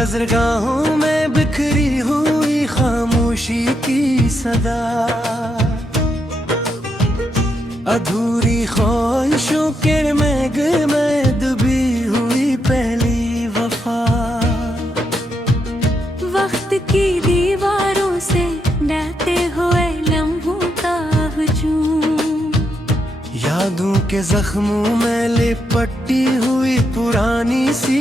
नजरगाहों में बिखरी हुई खामोशी की सदा, अधूरी ख्वाहिशों के मेघ में डूबी हुई पहली वफा। वक्त की दीवारों से डरते हुए लम्हों का हजूम, यादों के जख्मों में लिपटी हुई पुरानी सी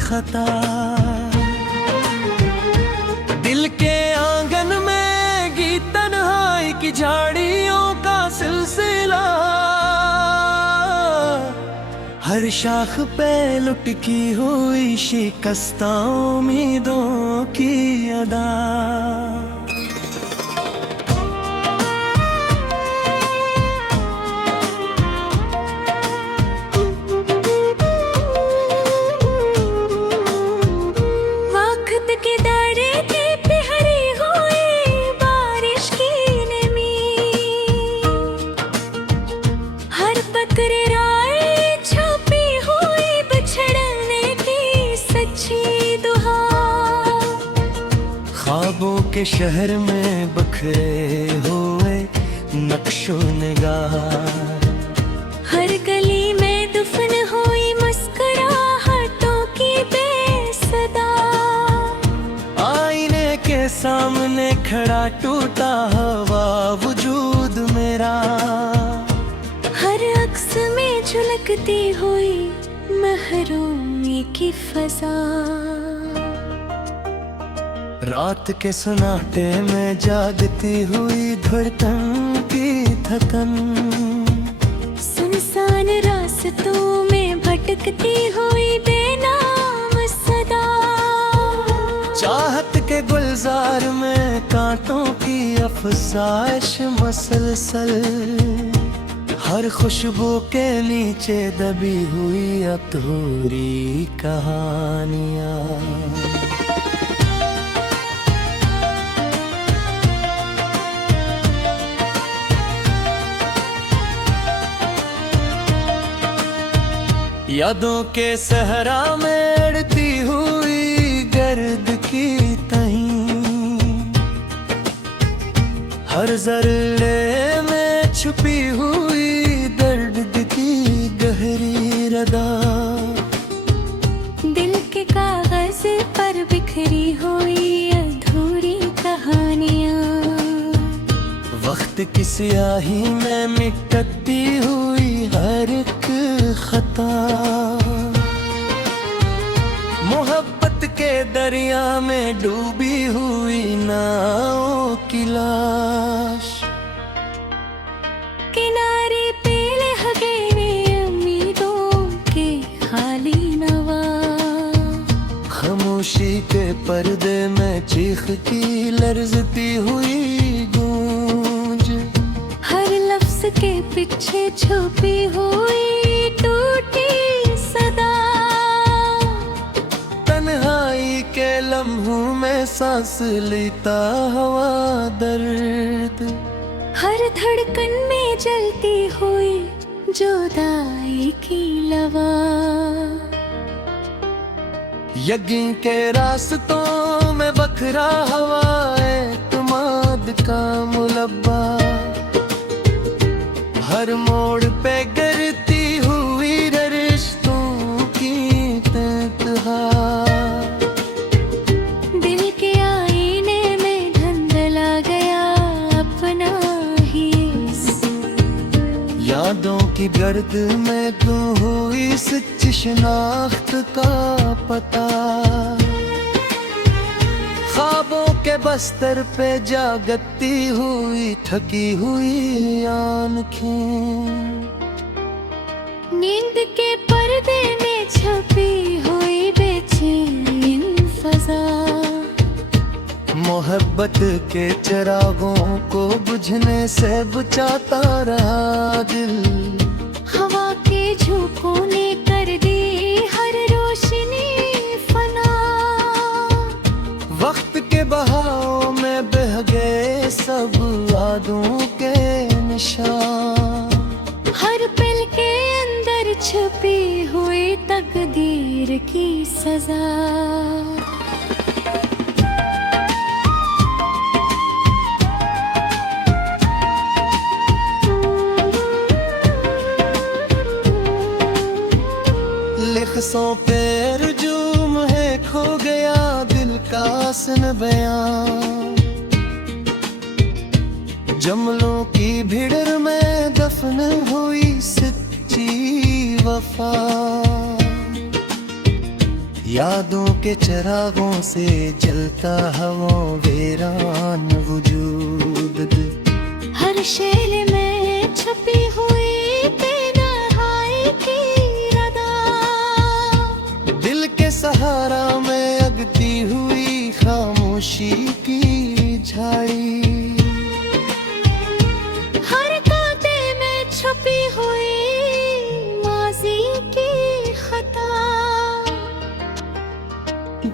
खता। दिल के आंगन में गीत तन्हाई की झाड़ियों का सिलसिला, हर शाख पे लुटकी हुई शिकस्ता उम्मीदों की अदा। ख्वाबों के शहर में बखरे हुए नक्शो निगाह, हर गली में दुफन हुई मुस्कुराहटों की बेसदा। आईने के सामने खड़ा टूटा हुआ वजूद मेरा, हर अक्स में झलकती हुई महरूमी की फजा। रात के सन्नाटे में जागती हुई धड़कन की थकन, सुनसान रास्तों में भटकती हुई बेनाम सदा। चाहत के गुलजार में कांटों की अफसाइश मसलसल, हर खुशबू के नीचे दबी हुई अधूरी कहानियाँ। यादों के सहरा में अड़ती हुई गर्द की तहीं, हर जर्रे में छुपी हुई दर्द की गहरी रदा। दिल के कागज पर बिखरी हुई अधूरी कहानियाँ, वक्त की स्याही में मिटती हुई हर एक खता। मोहब्बत के दरिया में डूबी हुई नावों की लाश, किनारे पे लहगे उम्मीदों के खाली नवा। खामोशी के पर्दे में चीखती लर्जती हुई गूंज, हर लफ्ज के पीछे छुपी हुई टूटी सदा। तन्हाई के लम्हों में सांस लेता हवा दर्द, हर धड़कन में जलती हुई जुदाई की लवा। यज्ञ के रास्तों में बखरा हवा एतमाद का मुलब्बा, हर मोड़ पे गिरती हुई रिश्तों की तन्हा। दिल के आईने में धुंधला गया अपना ही, यादों की गर्द में तू हुई सच्ची शिनाख्त का पता। ख्वाबों के बस्तर पे जागती हुई थकी हुई आँखें, नींद के पर्दे में छपी हुई बेचैन फजा। मोहब्बत के चिरागों को बुझने से बुझाता रहा दिल, हवा के झोंकों ने कर दी हर रोशनी फना। वक्त के बहाव में बह गए सब यादों के निशान, हर पल के अंदर छुपी हुई तकदीर तकदीर की सजा। लिखसों पे रुजूम है, खो गया दिल का सन बयां। जमलों की भीड़ में दफन हुई सच्ची वफा। यादों के चिरागों से जलता हवा वीरान वजूद। हर शेर में छपी हुई बेनहाई की रदा। दिल के सहारा में अगती हुई खामोशी की झाड़ी। हर कांटे में छपी हुई माजी की खता।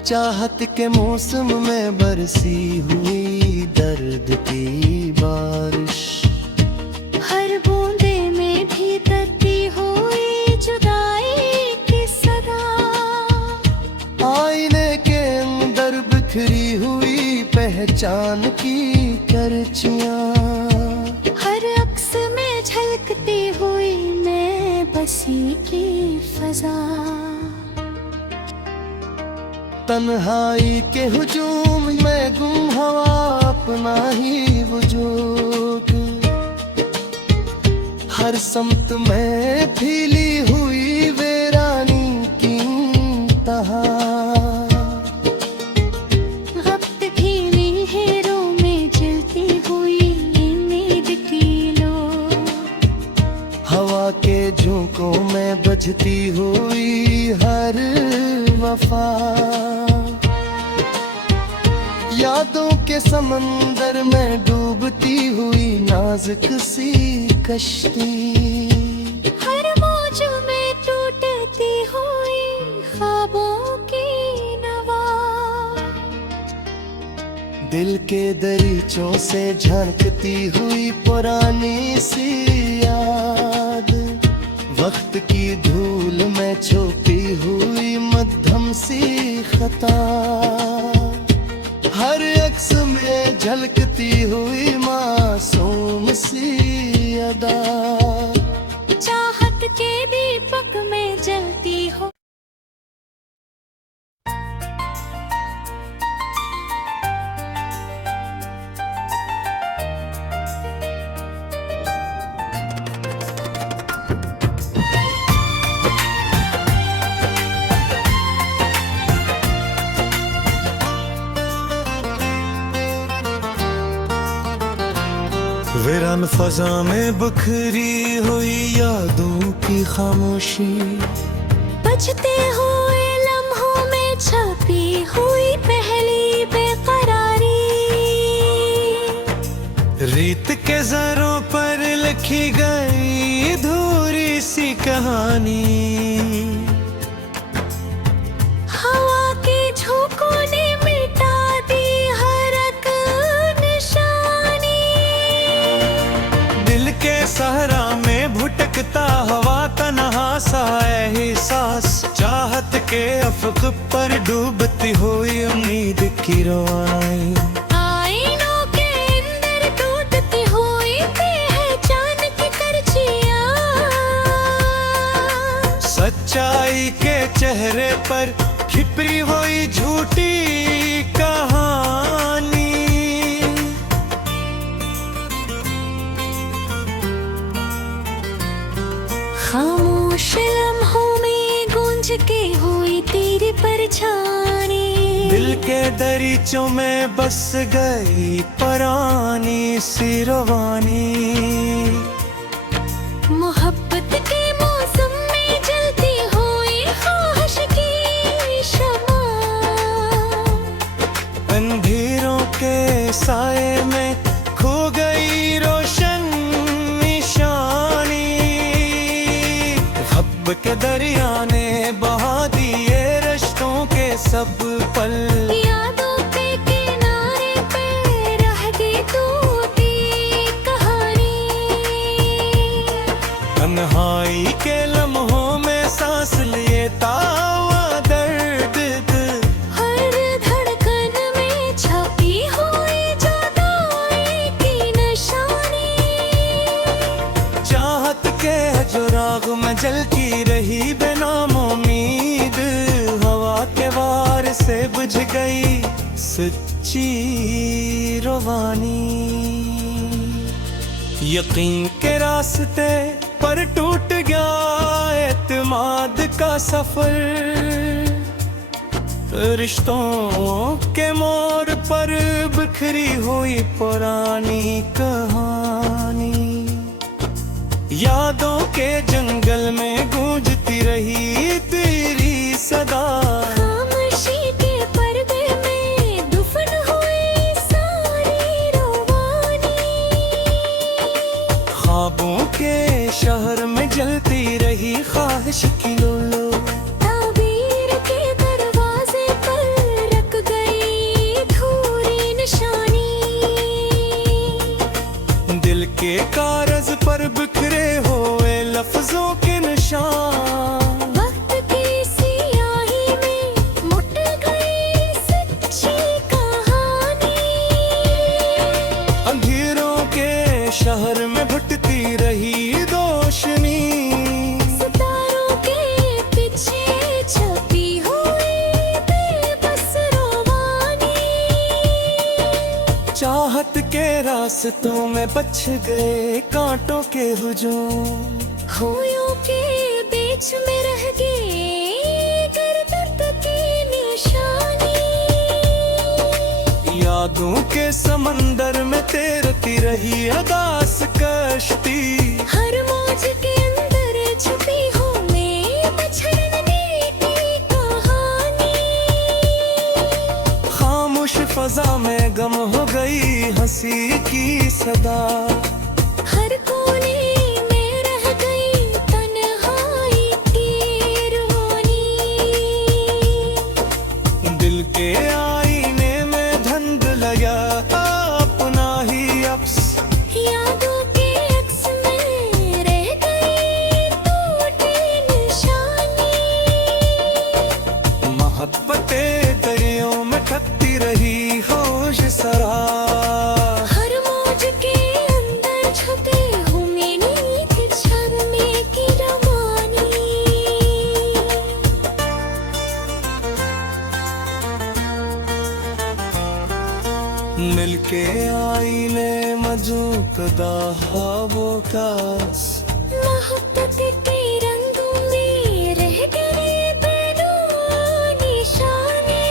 चाहत के मौसम में बरसी हुई दर्द की बारिश। हर बूंदे में भी दर्दी हुई जुदाई की सदा। आईने के अंदर बिखरी हुई पहचान की करचियां। हर अक्स में झलकती हुई मैं बसी की फजा। तन्हाई के हुजूम में गुम हवा अपना ही वजूद। हर समत में फैली हुई वीरानी की इंतहा। वक्त की लहरों में जलती हुई नींद की लो। हवा के झोंकों में बजती हुई हर वफा। यादों के समंदर में डूबती हुई नाजुक सी कश्ती। हर मौज में टूटती हुई ख्वाबों की नवा। दिल के दरीचों से झलकती हुई पुरानी सी याद। वक्त की धूल में छुपी हुई मध्यम सी खता। हर अक्स में झलकती हुई मासूम सी अदा। चाहत के दीपक में जलती हो। वीरान फजा में बिखरी हुई यादों की खामोशी। बजते हुए लम्हों में छपी हुई पहली बेकरारी। रीत के जरों पर लिखी गई अधूरी सी कहानी। हवा के झोंकों ने मिटा दी हर एक निशानी। दिल के सहरा में भुटकता हवा तन्हा सा एहसास। चाहत के अफक पर डूबती हुई उम्मीद की रवानी। आईनों के अंदर टूटती हुई पहचान की करचियां। सच्चाई के चेहरे पर छिपी हुई झूठी कहानी। खामोश लम्हों में गूंज के हुई तेरी परछानी। दिल के दरीचों में बस गई पुरानी सी रवानी। मोहब्बत के मौसम में जलती हुई ख्वाहिश की शमा। अंधेरों के साए में खो गई रोशन निशानी। खब के दरिया ने बहा दिए रिश्तों के सब पल। यादों के किनारे पे रह गई टूटी कहानी। तन्हाई के लम्हों में सांस लिए तावा गई सच्ची रवानी। यकीन के रास्ते पर टूट गया एतमाद का सफर, रिश्तों के मोड़ पर बिखरी हुई पुरानी कहानी। यादों के जंगल में गूंजती रही तेरी सदा, खामोशी के पर्दे में दफन हुई सारी रवानी। ख्वाबों के शहर में जलती रही ख्वाहिश की लोलो, ताबीर के दरवाजे पर रख गई अधूरी निशानी। दिल के कागज पर बिखरे हुए लफ्जों के निशान। वक्त की सियाही में मुट गई सच्ची कहानी। अंधेरों के शहर में भटती रही रोशनी, सितारों के पीछे छपी हुई बेबस रवानी। चाहत के रास्तों में बच गए कांटों के हुजूम, खोयों के बीच में रह गई दर्द की निशानी। यादों के समंदर में तैरती रही अदास कश्ती। हर मौज के अंदर छुपी हो मैं बछड़ने की कहानी। खामोश फजा में गम हो गई हंसी की सदा, हर कोने में रह गई तन्हाई की रवानी। दिल के आईने में धंध लगा अपना ही अक्स। यादों के अक्स में रह गई टूटी निशानी। मोहब्बतें दरियों में ठगती रही होश सरा, हर मौज के अंदर छुपे हो मेरी तिरछने की रवानी। मिलके आईने मजूकदा ख्वाबों का, मोहब्बत के रंगों में रह गए बेनूर निशाने।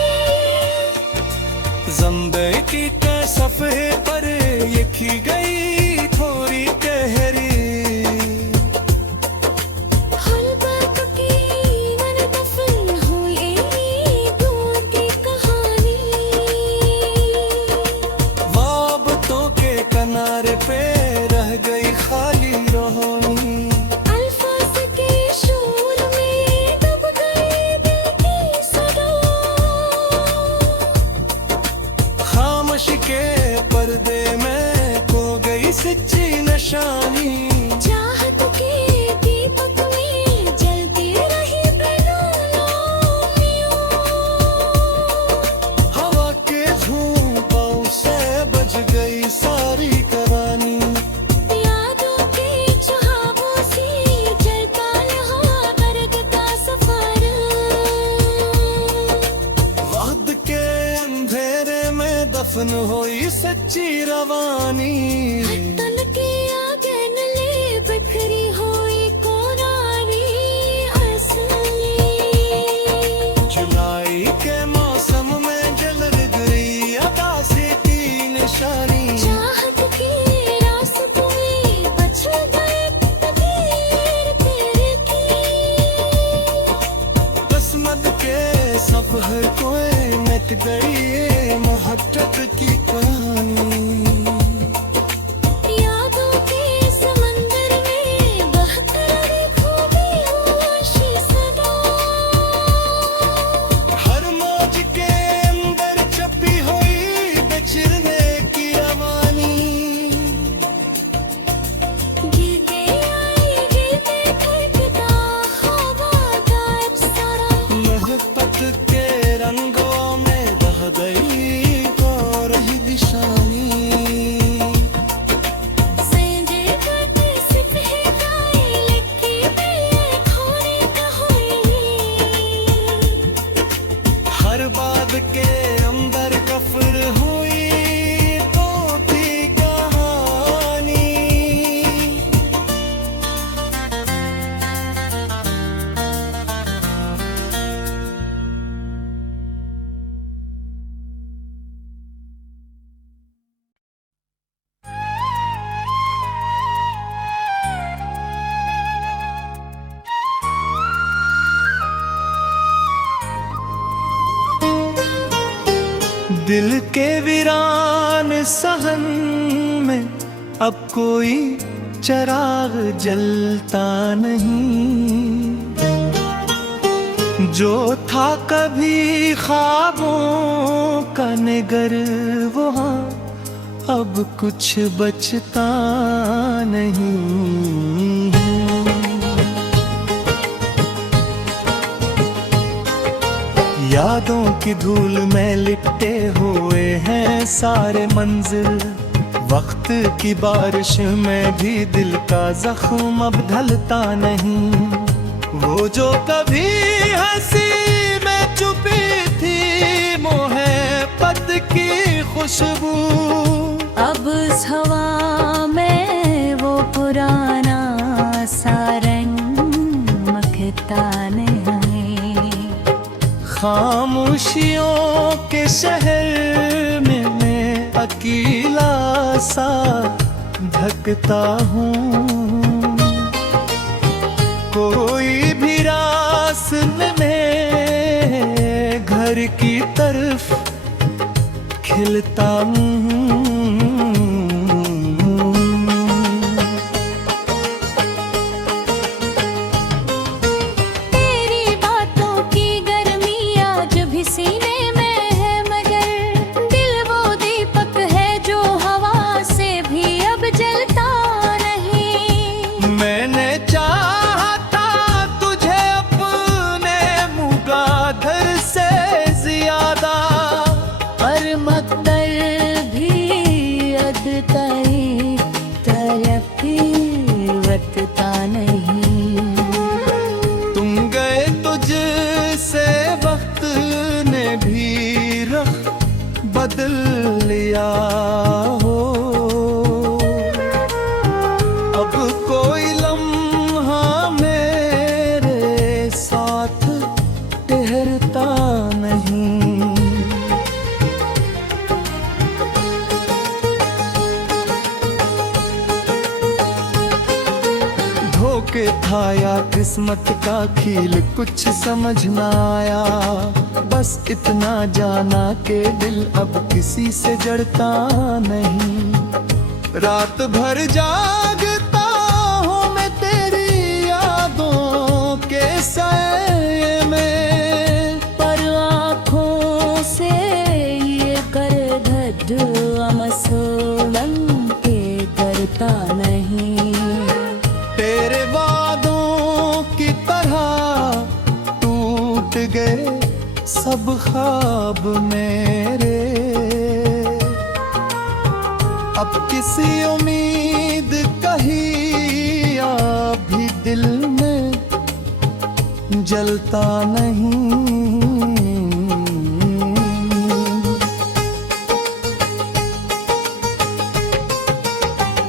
जिंदगी के सफ़े पर लिखी गई थोड़ी गहरी, खुलबत की मन दफन हुई दूर की कहानी। मोहब्बतों के किनारे पे रह गई खाली रोहनी। अल्फाज के शोर में डूब गई दिल की सदा, खामोश के पर्दे में खो गई सच्ची निशानी। चाहत के दीपक में जलती रही बेनूर। हवा के झोंकों से बज गई सारी कहानी। यादों के छहावों से चलता रहा दर्द का सफर। वक्त के अंधेरे में दफन हुई सच्ची रवानी। तन के आगे नले बिखरी हुई कोरानी असली। जुलाई के मौसम में जल गई अदासी की निशानी। चाहत के रास्तों में बच गए तकदीर तेरे की। किस्मत के सफर कोई मिट गई मोहब्बत की कहानी। यादों के समंदर में बहकर खो गई होशी सदा। हर मौज के अंदर छपी हुई बिछड़ने की रवानी। गिर के आई गिर के खड़कता हवा गायब सारा। मोहब्बत के रंगों में बह गई और ही दिशानी। दिल के वीरान सहन में अब कोई चिराग जलता नहीं। जो था कभी ख्वाबों का निगर वहाँ अब कुछ बचता नहीं। यादों की धूल में लिपटे हुए हैं सारे मंजिल। वक्त की बारिश में भी दिल का जख्म अब ढलता नहीं। वो जो कभी हंसी में छुपी थी मोहब्बत की खुशबू, अब इस हवा में वो पुराना सा रंग मखता नहीं। खामोशियों के शहर में मैं अकेला सा धकता हूँ। कोई भी रास्ते में घर की तरफ खिलता हूँ। तेरी बातों की गर्मी आज भी सीने में है, मगर दिल वो दीपक है जो हवा से भी अब जलता नहीं। मैंने चाहा था तुझे अपने मुगाधर से ज्यादा, पर मकदर भी अदताई तरफी वतता नहीं। तुम गए तुझसे वक्त ने भी रख बदल लिया हो। अब कोई लम्हा मेरे साथ ठहरता नहीं। धोखे था या किस्मत का खेल कुछ समझ न आया। बस इतना जाना कि दिल अब किसी से जड़ता नहीं। रात भर जागता हूँ मैं तेरी यादों के साए में, पर आँखों से ये कर मसूलन के करता नहीं। तेरे वादों की तरह टूट गए सब ख्वाब मेरे। अब किसी उम्मीद कहीं भी दिल में जलता नहीं।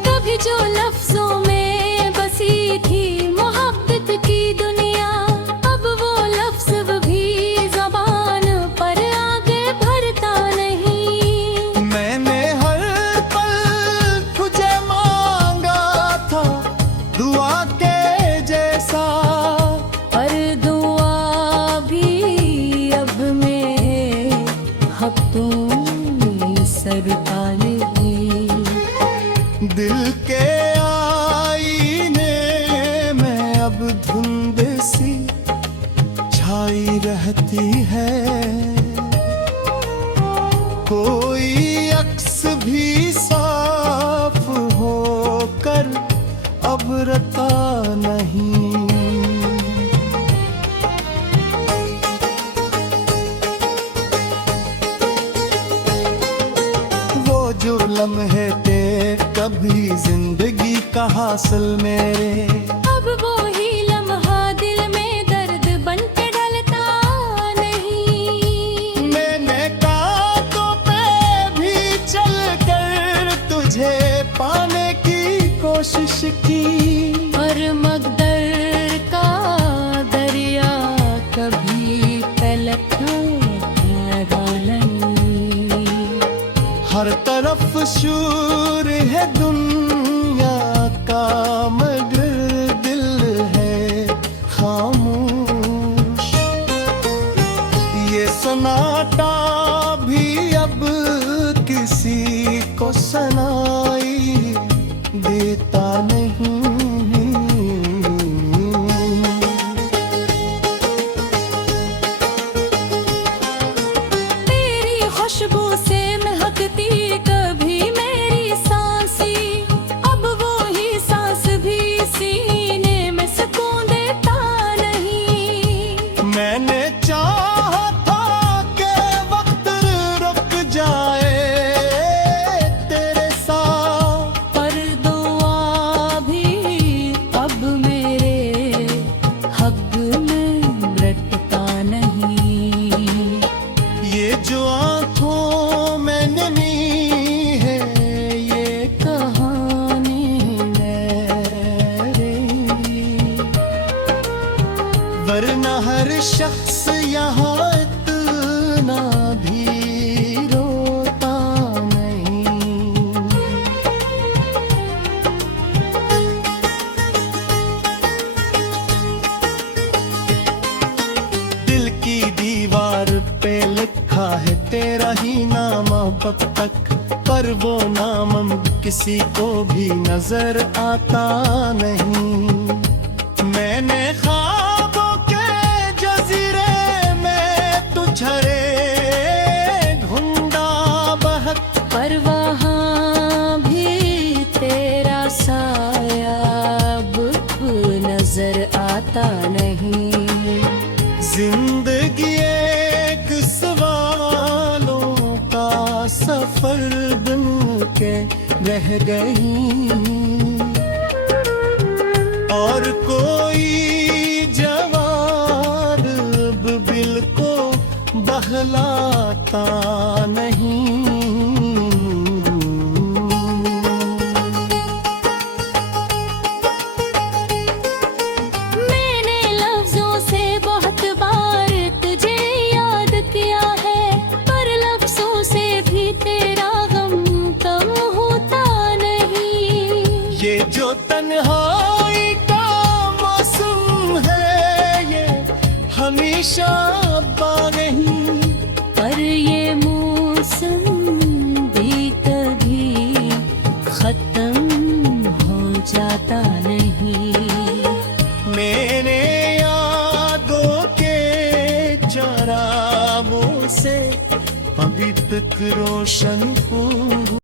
कभी जो लफ्जों में बसी थी मोहब्बत की दुनिया, अब वो लफ्ज भी ज़बान पर आगे भरता नहीं। मैंने हर पल तुझे मांगा था दुआ के जैसा, पर दुआ भी अब में हफ्तों सरता नहीं। दिल के आईने में अब धुंध सी छाई रहती है। कोई अक्स भी साफ होकर अब रता नहीं। वो जो लम्हे थे कभी जिंदगी का हासिल मेरे, अब वो ही लम्हा दिल में दर्द बन के ढलता नहीं। मैंने कांटों पे भी चल कर तुझे पाने की कोशिश की, और मकदर का दरिया कभी पलटा नहीं। हर तरफ शूर है दुनिया का मगर दिल है खामोश। ये सन्नाटा भी अब रोशनाई देता नहीं। तेरी खुशबू से महकती कभी मेरी सांसी, अब वो ही सांस भी सीने में सुकून देता नहीं। मैंने चाहा था कि वक्त रुक जाए तेरे साथ, पर दुआ भी अब मेरे हक में रटता नहीं। ये जो आंखों में नमी है ये कहानी मेरी, वरना हर शख्स यहाँ इतना भी रोता नहीं। दिल की दीवार पे लिखा है तेरा ही नाम अब तक, पर वो नाम किसी को भी नजर आता नहीं। मैंने ख्वाबों के जजीरे में तुझरे ढूंढा बहक, पर वहाँ भी तेरा साया अब नजर आता नहीं। जिंदगी एक सवालों का सफर बन के रह गई, और कोई जवाब अब दिल को बहलाता नहीं। मैंने लफ्जों से बहुत बार तुझे याद किया है, पर लफ्जों से भी तेरा गम कम होता नहीं। ये जो तन्हाई का मौसम है ये हमेशा अब्बा नहीं, पर ये मौसम भी कभी खत्म हो जाता नहीं। मेरे यादों के चरागों से अभी तक रोशन हूँ।